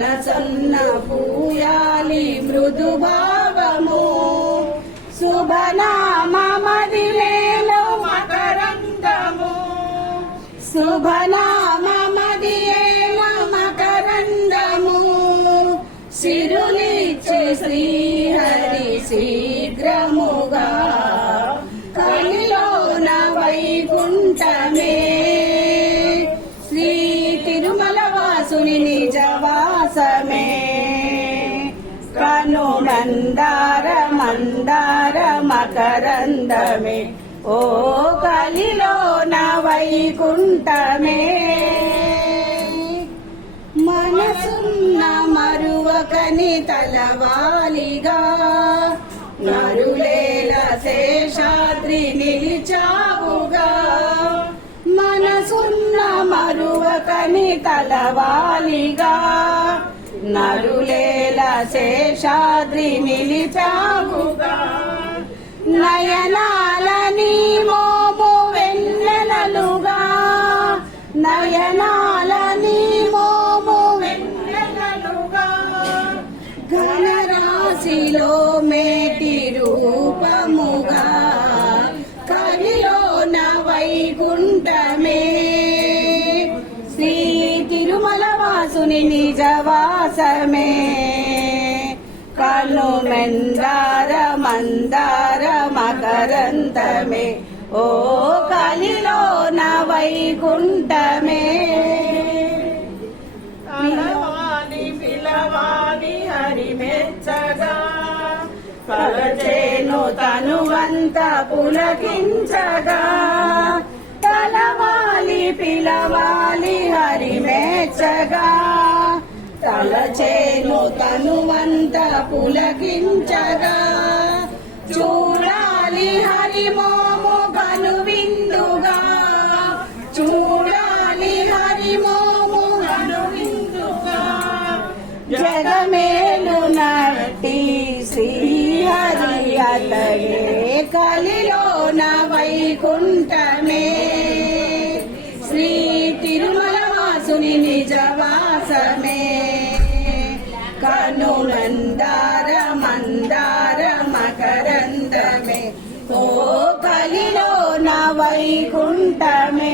మనసన్న పూయాలి మృదు భావము శుభనామదియేలో మకరందము శుభనామదియేలో మకరందము సిరులిచ్చే శ్రీహరి శీఘ్రముగా కలిలోన వైకుంఠమే శ్రీ తిరుమల వాసుని నిజవాసమే కను మందార మందార మకరందమే ఓ కలిలోన వైకుంఠమే మనసున్న మరువకని తలవాలిగా నరులేల శేషాద్రి నిలిచావుగా మనసున్న మరువకని తలవాలిగా నరులేల శేషాద్రి నిలిచావుగా నయనాలని మోము వెన్నెలలుగా నయనాలని మోము వెన్నెలలుగా ఘనరాశిలో మేటి రూపముగా కవిలోన వైకుంఠమే శ్రీ తిరుమల వాసుని నిజవాసమే కను మందార మందార మకరందమే ఓ కలిలోన వైకుంఠమే పిలవాలి పిలవాలి హరి మెచ్చగా పలచేను తనువంత పులకించగా తలవాలి పిలవాలి హరి మెచ్చగా తలచేను తనువంత పులకించగా చూడాలి హరి మోము కను విందుగా చూడాలి హరి మోము కను విందుగా జగమేలు నటి శ్రీహరి అతడే కలిలోన వైకుంఠమే శ్రీ తిరుమల వాసుని నిజవాసమే కను మందార మందార మకరందమే ఓ కలిలోన వైకుంఠమే